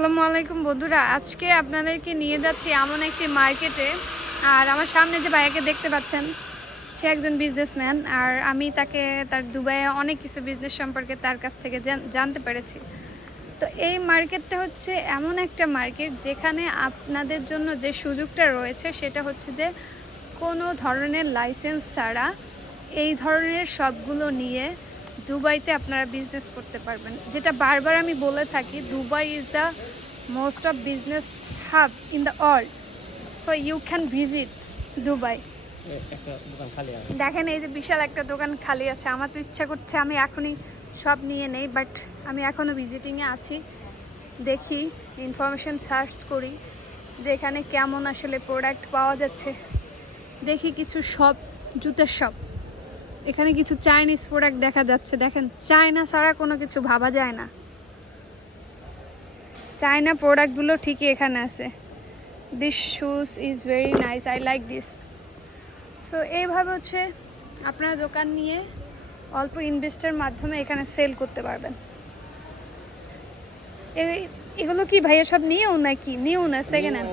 আসসালামু আলাইকুম বন্ধুরা, আজকে আপনাদেরকে নিয়ে যাচ্ছি এমন একটি মার্কেটে। আর আমার সামনে যে ভাইয়াকে দেখতে পাচ্ছেন, সে একজন বিজনেসম্যান। আর আমি তাকে তার দুবাইয়ে অনেক কিছু বিজনেস সম্পর্কে তার কাছ থেকে জানতে পেরেছি। তো এই মার্কেটটা হচ্ছে এমন একটা মার্কেট যেখানে আপনাদের জন্য যে সুযোগটা রয়েছে সেটা হচ্ছে যে কোনো ধরনের লাইসেন্স ছাড়া এই ধরনের সবগুলো নিয়ে দুবাইতে আপনারা বিজনেস করতে পারবেন। যেটা বারবার আমি বলে থাকি, Dubai is the most of business hub in the world, so you can visit Dubai. দেখেন, এই যে বিশাল একটা দোকান খালি আছে। আমার তো ইচ্ছা করছে আমি এখনই সব নিয়ে নেই, বাট আমি এখনও ভিজিটিংয়ে আছি। দেখি, ইনফরমেশন সার্চ করি যে এখানে কেমন আসলে প্রোডাক্ট পাওয়া যাচ্ছে। দেখি কিছু শপ, জুতের শপ। এখানে কিছু চাইনিজ প্রোডাক্ট দেখা যাচ্ছে। দেখেন, চায়না ছাড়া কোনো কিছু ভাবা যায় না। চায়না প্রোডাক্টগুলো ঠিকই এখানে আছে। This shoes is very nice, I like this. So এইভাবে হচ্ছে আপনারা দোকান নিয়ে অল্প ইনভেস্টের মাধ্যমে এখানে সেল করতে পারবেন। এগুলো কি ভাইয়া সব নিউ নাকি? নিউ না সেকেন্ড হ্যান্ড?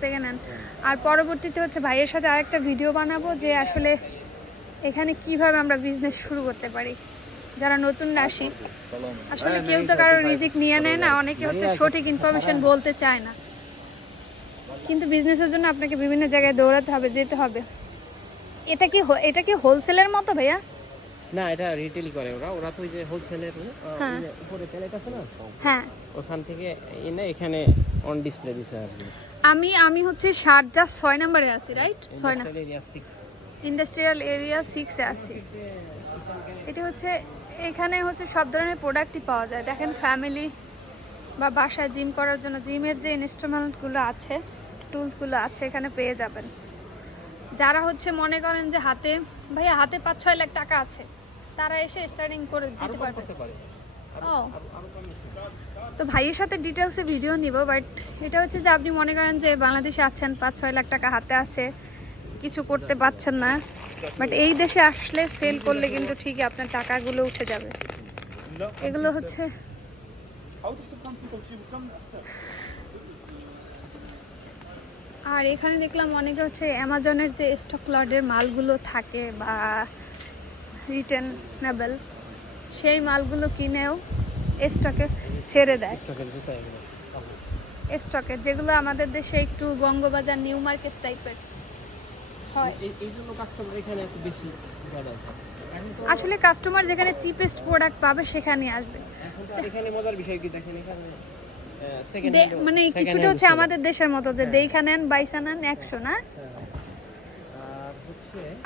Second hand. আর পরবর্তীতে হচ্ছে ভাইয়ের সাথে আরেকটা ভিডিও বানাবো যে আসলে এখানে কিভাবে আমরা বিজনেস শুরু করতে পারি। যারা নতুন আসি, আসলে কেউ তো কারো রিজিক নিয়ে নেয় না, অনেকে হচ্ছে সঠিক ইনফরমেশন বলতে চায় না। কিন্তু বিজনেসের জন্য আপনাকে বিভিন্ন জায়গায় দৌড়াতে হবে, যেতে হবে। এটা কি হোলসেলের মতো ভাইয়া? না, এটা রিটেল করে ওরা তো ওই যে হোলসেলের উপরে প্যালেট আছে না, হ্যাঁ, ওখান থেকে এনে এখানে অন ডিসপ্লে দিছে আর কি। আমি হচ্ছে শারজাহ 6 নম্বরে আছি, রাইট? 6 না, এরিয়া 6, ইন্ডাস্ট্রিয়াল এরিয়া 6 এ আছি। এটা হচ্ছে এখানে হচ্ছে সব ধরনের প্রোডাক্টই পাওয়া যায়। দেখেন, ফ্যামিলি বা বাসায় জিম করার জন্য জিমের যে ইনস্ট্রুমেন্টগুলো আছে, টুলসগুলো আছে, এখানে পেয়ে যাবেন। যারা হচ্ছে মনে করেন যে ভাইয়া হাতে 5-6 লাখ টাকা আছে, তারা এসে স্টার্টিং করে দিতে পারবে। ও, তো ভাইয়ের সাথে ডিটেলসে ভিডিও নিব। বাট এটা হচ্ছে যে আপনি মনে করেন যে বাংলাদেশে আছেন, 5-6 লাখ টাকা হাতে আছে, কিছু করতে পারছেন না, বাট এই দেশে আসলে সেল করলে কিন্তু ঠিকই আপনার টাকাগুলো উঠে যাবে। এগুলো হচ্ছে আর এখানে দেখলাম অনেকে হচ্ছে অ্যামাজনের যে স্টক লটের মালগুলো থাকে বা রিটার্নেবল, সেই মালগুলো কিনেও স্টকে ছেড়ে দেয়। স্টকে যেগুলো আমাদের দেশে একটু বঙ্গবাজার, নিউ মার্কেট টাইপের হয়। আসলে কাস্টমার যেখানে চিপেস্ট প্রোডাক্ট পাবে সেখানেই আসবে। এখানে মজার বিষয় কি দেখেন, এখানে মানে কিছুটা হচ্ছে আমাদের দেশের মতো যে দেইখা নেন, বাইসা নেন, 100 না।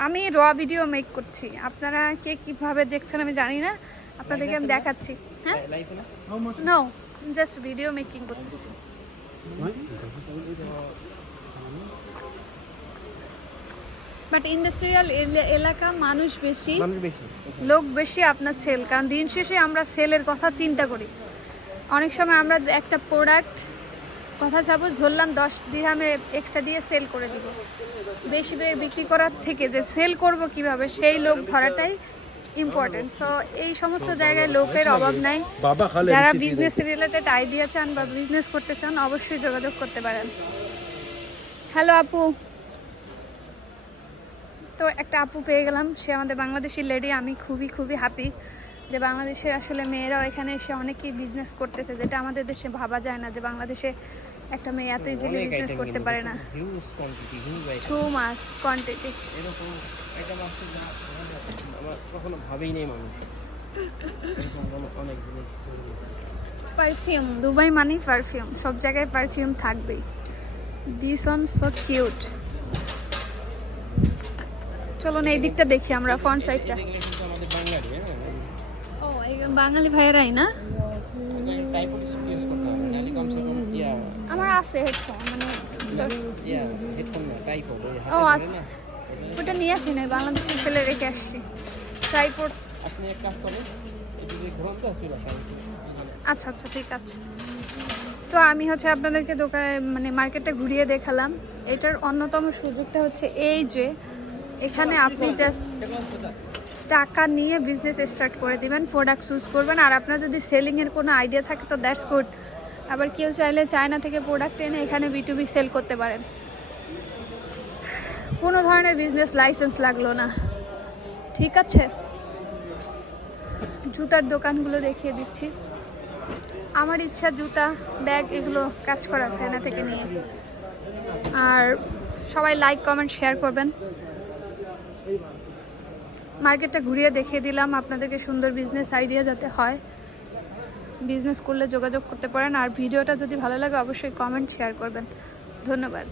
আমি র ভিডিও মেক করছি, আপনারা কে কিভাবে দেখছেন আমি জানি না, আপনাদেরকে আমি দেখাচ্ছি। হ্যাঁ, নো, জাস্ট ভিডিও মেকিং করতেছি। বাট ইন্ডাস্ট্রিয়াল এলাকা, মানুষ বেশি, লোক বেশি, আপনার সেল। কারণ দিন শেষে আমরা সেলের কথা চিন্তা করি। অনেক সময় আমরা একটা প্রোডাক্ট কথা সাপোজ ধরলাম 10 দিরহামে এক্সট্রা দিয়ে সেল করে দিব, বেশি বিক্রি করার থেকে যে সেল করব কিভাবে, সেই লোক ধরাটাই ইম্পর্টেন্ট। সো এই সমস্ত জায়গায় লোকের অভাব নাই। যারা বিজনেস রিলেটেড আইডিয়া চান বা বিজনেস করতে চান, অবশ্যই যোগাযোগ করতে পারেন। হ্যালো আপু, তো একটা আপু পেয়ে গেলাম, সে আমাদের বাংলাদেশি লেডি। আমি খুবই হ্যাপি যে বাংলাদেশের আসলে মেয়েরাও এখানে এসে অনেকেই বিজনেস করতেছে, যেটা আমাদের দেশে ভাবা যায় না যে বাংলাদেশে একটা মেয়ে এত ইজিলি বিজনেস করতে পারে না। টু মাস কোয়ান্টিটি পারফিউম, দুবাই মানে পারফিউম, সব জায়গায় পারফিউম থাকবেই। This one so cute. চলুন এই দিকটা দেখি আমরা, ফ্রন্ট সাইডটা। ও, এই বাঙালি ভাইয়েরাই না? আমার আছে হেডফোন, মানে ও আচ্ছা, ওটা নিয়ে আসি নাই, বাংলাদেশে ফেলে রেখে আসছি ট্রাইপড। আচ্ছা ঠিক আছে। তো আমি হচ্ছে আপনাদেরকে দোকানে মানে মার্কেটটা ঘুরিয়ে দেখালাম। এটার অন্যতম সুযোগটা হচ্ছে এই যে এখানে আপনি জাস্ট টাকা নিয়ে বিজনেস স্টার্ট করে দিবেন, প্রোডাক্ট চুজ করবেন। আর আপনার যদি সেলিংয়ের কোনো আইডিয়া থাকে তো দ্যাটস গুড, আবার কেউ চাইলে চায়না থেকে প্রোডাক্ট এনে এখানে B2B সেল করতে পারেন। কোনো ধরনের বিজনেস লাইসেন্স লাগলো না। ঠিক আছে, জুতার দোকানগুলো দেখিয়ে দিচ্ছি। আমার ইচ্ছা জুতা, ব্যাগ এগুলো কাজ করা চায়না থেকে নিয়ে। আর সবাই লাইক, কমেন্ট, শেয়ার করবেন। মার্কেটটা ঘুরিয়ে দেখিয়ে দিলাম আপনাদেরকে, সুন্দর বিজনেস আইডিয়া যাতে হয়। বিজনেস করলে যোগাযোগ করতে পারেন। আর ভিডিওটা যদি ভালো লাগে অবশ্যই কমেন্ট, শেয়ার করবেন। ধন্যবাদ।